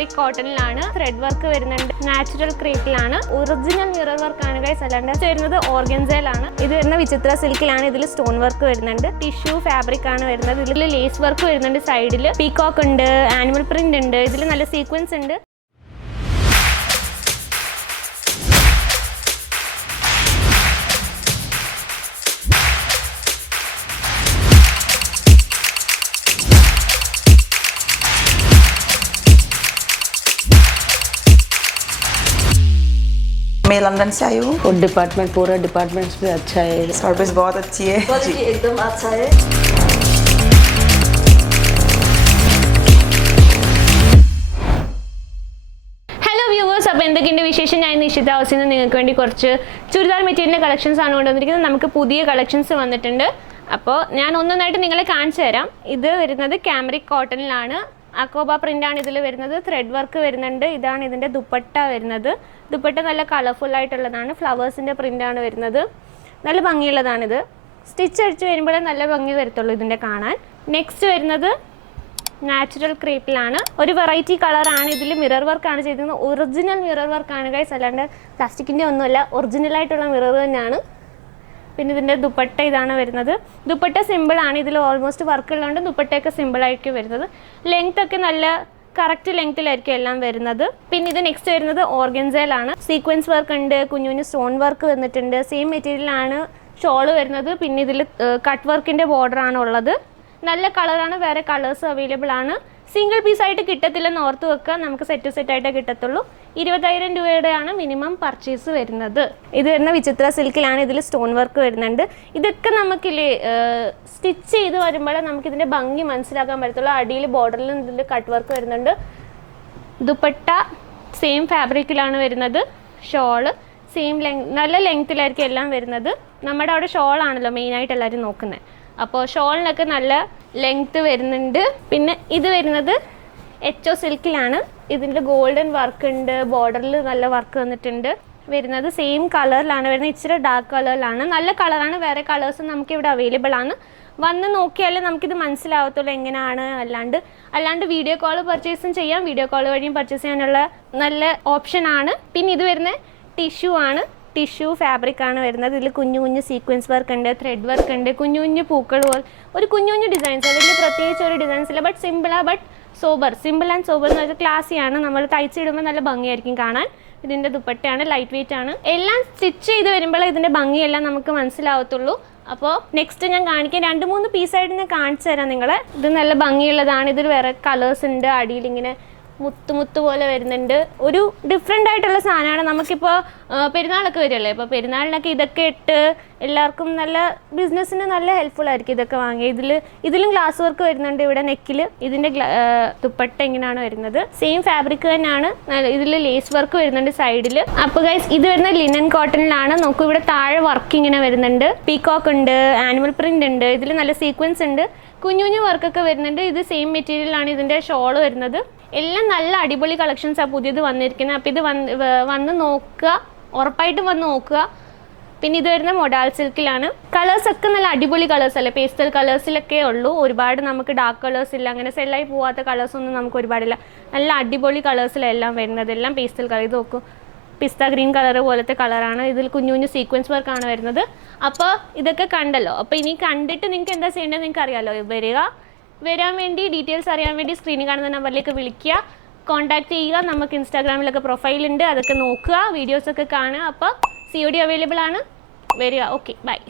cambric കോട്ടണിലാണ് thread work വരുന്നുണ്ട്. Natural ക്രേപ്പിലാണ്. Original mirror work ആണ് guys. അല്ലാണ്ട് വരുന്നത് ഓർഗൻസയിലാണ്. ഇത് വരുന്ന വിചിത്ര സിൽക്കിലാണ്. ഇതിൽ സ്റ്റോൺ വർക്ക് വരുന്നുണ്ട്. ടിഷ്യൂ ഫാബ്രിക് ആണ് വരുന്നത്. ഇതിൽ ലേസ് വർക്ക് വരുന്നുണ്ട്. സൈഡിൽ പീകോക്ക് ഉണ്ട്, ആനിമൽ പ്രിന്റ് ഉണ്ട്. ഇതിൽ നല്ല സീക്വൻസ് ഉണ്ട്. मैं लंदन से आई हूँ और डिपार्टमेंट पूरा डिपार्टमेंट्स भी अच्छा है. सर्विस बहुत अच्छी है जी एकदम अच्छा है. ഹലോ വ്യൂവേഴ്സ്, അപ്പോൾ എന്തൊക്കെയുണ്ട് വിശേഷം? ഞാൻ നിഷിത ഹൗസിൽ നിന്ന് നിങ്ങൾക്ക് വേണ്ടി കുറച്ച് ചുരിദാർ മെറ്റീരിയലിൻ്റെ കളക്ഷൻസ് ആണ് കൊണ്ടുവന്നിരിക്കുന്നത്. നമുക്ക് പുതിയ കളക്ഷൻസ് വന്നിട്ടുണ്ട്. അപ്പോൾ ഞാൻ ഒന്നൊന്നായിട്ട് നിങ്ങളെ കാണിച്ചു തരാം. ഇത് വരുന്നത് cambric കോട്ടണിലാണ്. അക്കോബ പ്രിൻ്റാണ് ഇതിൽ വരുന്നത്. ത്രെഡ് വർക്ക് വരുന്നുണ്ട്. ഇതാണ് ഇതിൻ്റെ ദുപ്പട്ട വരുന്നത്. ദുപ്പട്ട നല്ല കളർഫുൾ ആയിട്ടുള്ളതാണ്. ഫ്ലവേഴ്സിൻ്റെ പ്രിൻ്റാണ് വരുന്നത്. നല്ല ഭംഗിയുള്ളതാണിത്. സ്റ്റിച്ച് അടിച്ച് വരുമ്പോഴേ നല്ല ഭംഗി വരത്തുള്ളൂ ഇതിൻ്റെ കാണാൻ. നെക്സ്റ്റ് വരുന്നത് നാച്ചുറൽ ക്രേപ്പിലാണ്. ഒരു വെറൈറ്റി കളറാണ്. ഇതിൽ മിറർ വർക്കാണ് ചെയ്തിരിക്കുന്നത്. ഒറിജിനൽ മിറർ വർക്കാണ് ഗൈസ്. അല്ലാണ്ട് പ്ലാസ്റ്റിക്കിൻ്റെ ഒന്നുമല്ല, ഒറിജിനലായിട്ടുള്ള മിറർ തന്നെയാണ്. പിന്നെ ഇതിൻ്റെ ദുപ്പട്ട ഇതാണ് വരുന്നത്. ദുപ്പട്ട സിമ്പിളാണ്. ഇതിൽ ഓൾമോസ്റ്റ് വർക്ക് ഉള്ളതുകൊണ്ട് ദുപ്പട്ടയൊക്കെ സിമ്പിളായിരിക്കും വരുന്നത്. ലെങ്ത് ഒക്കെ നല്ല കറക്റ്റ് ലെങ്ത്തിലായിരിക്കും എല്ലാം വരുന്നത്. പിന്നെ ഇത് നെക്സ്റ്റ് വരുന്നത് ഓർഗൻസയിലാണ്. സീക്വൻസ് വർക്ക് ഉണ്ട്, കുഞ്ഞു കുഞ്ഞു സ്റ്റോൺ വർക്ക് വന്നിട്ടുണ്ട്. സെയിം മെറ്റീരിയലാണ് ഷോള് വരുന്നത്. പിന്നെ ഇതിൽ കട്ട് വർക്കിൻ്റെ ബോർഡറാണ് ഉള്ളത്. നല്ല കളറാണ്. വേറെ കളേഴ്സ് അവൈലബിൾ ആണ്. സിംഗിൾ പീസായിട്ട് കിട്ടത്തില്ലെന്ന് ഓർത്ത് വെക്കുക. നമുക്ക് സെറ്റായിട്ടേ കിട്ടത്തുള്ളൂ. 20,000 രൂപയുടെയാണ് മിനിമം പർച്ചേസ് വരുന്നത്. ഇത് വരുന്ന വിചിത്ര സിൽക്കിലാണ്. ഇതിൽ സ്റ്റോൺ വർക്ക് വരുന്നുണ്ട്. ഇതൊക്കെ നമുക്കില്ലേ സ്റ്റിച്ച് ചെയ്ത് വരുമ്പോഴേ നമുക്കിതിൻ്റെ ഭംഗി മനസ്സിലാക്കാൻ പറ്റത്തുള്ളൂ. അടിയിൽ ബോർഡറിലും ഇതിൽ കട്ട് വർക്ക് വരുന്നുണ്ട്. ദുപ്പട്ട സെയിം ഫാബ്രിക്കിലാണ് വരുന്നത്. ഷോള് സെയിം നല്ല ലെങ്ത്തിലായിരിക്കും എല്ലാം വരുന്നത്. നമ്മുടെ അവിടെ ഷോളാണല്ലോ മെയിനായിട്ട് എല്ലാവരും നോക്കുന്നത്. അപ്പോൾ ഷോളിനൊക്കെ നല്ല ലെങ്ത്ത് വരുന്നുണ്ട്. പിന്നെ ഇത് വരുന്നത് എച്ചോ സിൽക്കിലാണ്. ഇതിൻ്റെ ഗോൾഡൻ വർക്ക് ഉണ്ട്. ബോർഡറിൽ നല്ല വർക്ക് വന്നിട്ടുണ്ട്. വരുന്നത് സെയിം കളറിലാണ് വരുന്നത്. ഇച്ചിരി ഡാർക്ക് കളറിലാണ്. നല്ല കളറാണ്. വേറെ കളേഴ്സ് നമുക്കിവിടെ അവൈലബിൾ ആണ്. വന്ന് നോക്കിയാലേ നമുക്കിത് മനസ്സിലാവത്തുള്ളൂ എങ്ങനെയാണ്. അല്ലാണ്ട് വീഡിയോ കോൾ പർച്ചേസും ചെയ്യാം. വീഡിയോ കോൾ വഴിയും പർച്ചേസ് ചെയ്യാനുള്ള നല്ല ഓപ്ഷനാണ്. പിന്നെ ഇത് വരുന്നത് ടിഷ്യൂ ആണ്. ടിഷ്യൂ ഫാബ്രിക് ആണ് വരുന്നത്. ഇതിൽ കുഞ്ഞു കുഞ്ഞു സീക്വൻസ് വർക്ക് ഉണ്ട്, ത്രെഡ് വർക്ക് ഉണ്ട്, കുഞ്ഞു കുഞ്ഞു പൂക്കൾ പോലെ ഒരു കുഞ്ഞു കുഞ്ഞു ഡിസൈൻസ്. അതിൽ പ്രത്യേകിച്ച് ഒരു ഡിസൈൻസ് ഇല്ല. ബട്ട് സിമ്പിൾ ആൻഡ് സോബർ എന്ന് വെച്ചാൽ ക്ലാസ്സിയാണ്. നമ്മൾ തയ്ച്ചിടുമ്പോൾ നല്ല ഭംഗിയായിരിക്കും കാണാൻ. ഇതിൻ്റെ ദുപ്പട്ടയാണ്. ലൈറ്റ് വെയിറ്റ് ആണ്. എല്ലാം സ്റ്റിച്ച് ചെയ്ത് വരുമ്പോൾ ഇതിൻ്റെ ഭംഗിയെല്ലാം നമുക്ക് മനസ്സിലാവത്തുള്ളൂ. അപ്പോൾ നെക്സ്റ്റ് ഞാൻ കാണിക്കാൻ 2-3 പീസായിട്ട് ഞാൻ കാണിച്ചു തരാം നിങ്ങളെ. ഇത് നല്ല ഭംഗിയുള്ളതാണ്. ഇതിൽ വേറെ കളേഴ്സ് ഉണ്ട്. അടിയിൽ ഇങ്ങനെ മുത്ത് പോലെ വരുന്നുണ്ട്. ഒരു ഡിഫറെൻ്റ് ആയിട്ടുള്ള സാധനമാണ്. നമുക്കിപ്പോൾ പെരുന്നാളൊക്കെ വരുമല്ലേ, ഇപ്പോൾ പെരുന്നാളിനൊക്കെ ഇതൊക്കെ ഇട്ട് എല്ലാവർക്കും നല്ല ബിസിനസ്സിന് നല്ല ഹെൽപ്ഫുൾ ആയിരിക്കും ഇതൊക്കെ വാങ്ങി. ഇതിലും ഗ്ലാസ് വർക്ക് വരുന്നുണ്ട്. ഇവിടെ നെക്കിൽ ഇതിൻ്റെ ദുപ്പട്ട ഇങ്ങനെയാണ് വരുന്നത്. സെയിം ഫാബ്രിക് തന്നെയാണ്. ഇതിൽ ലേസ് വർക്ക് വരുന്നുണ്ട് സൈഡിൽ. അപ്പോൾ ഗൈസ് ഇത് വരുന്ന ലിനൻ കോട്ടണിലാണ്. നോക്കൂ, ഇവിടെ താഴെ വർക്ക് ഇങ്ങനെ വരുന്നുണ്ട്. പീകോക്ക് ഉണ്ട്, ആനിമൽ പ്രിന്റ് ഉണ്ട്. ഇതിൽ നല്ല സീക്വൻസ് ഉണ്ട്. കുഞ്ഞു കുഞ്ഞു വർക്കൊക്കെ വരുന്നുണ്ട്. ഇത് സെയിം മെറ്റീരിയലാണ് ഇതിൻ്റെ ഷോള് വരുന്നത്. എല്ലാം നല്ല അടിപൊളി കളക്ഷൻസാണ് പുതിയത് വന്നിരിക്കുന്നത്. അപ്പോൾ ഇത് വന്ന് നോക്കുക, ഉറപ്പായിട്ടും വന്ന് നോക്കുക. പിന്നെ ഇത് വരുന്ന മൊഡാൾ സിൽക്കിലാണ്. കളേഴ്സൊക്കെ നല്ല അടിപൊളി കളേഴ്സ് അല്ലേ, പേസ്റ്റൽ കളേഴ്സിലൊക്കെ ഉള്ളൂ. ഒരുപാട് നമുക്ക് ഡാർക്ക് കളേഴ്സ് ഇല്ല. അങ്ങനെ സെല്ലായി പോവാത്ത കളേഴ്സൊന്നും നമുക്ക് ഒരുപാടില്ല. നല്ല അടിപൊളി കളേഴ്സിലെല്ലാം വരുന്നത്. എല്ലാം പേസ്റ്റൽ കളർ. ഇത് നോക്കും, പിസ്ത ഗ്രീൻ കളർ പോലത്തെ കളറാണ്. ഇതിൽ കുഞ്ഞു കുഞ്ഞു സീക്വൻസ് വർക്കാണ് വരുന്നത്. അപ്പോൾ ഇതൊക്കെ കണ്ടല്ലോ. അപ്പോൾ ഇനി കണ്ടിട്ട് നിങ്ങൾക്ക് എന്താ ചെയ്യേണ്ടത് നിങ്ങൾക്ക് അറിയാമല്ലോ. വരാൻ വേണ്ടി ഡീറ്റെയിൽസ് അറിയാൻ വേണ്ടി സ്ക്രീനിൽ കാണുന്ന നമ്പറിലേക്ക് വിളിക്കുക, കോൺടാക്ട് ചെയ്യുക. നമുക്ക് ഇൻസ്റ്റാഗ്രാമിലൊക്കെ പ്രൊഫൈലുണ്ട്, അതൊക്കെ നോക്കുക, വീഡിയോസൊക്കെ കാണുക. അപ്പോൾ COD അവൈലബിൾ ആണ്. വരിക. Okay, by.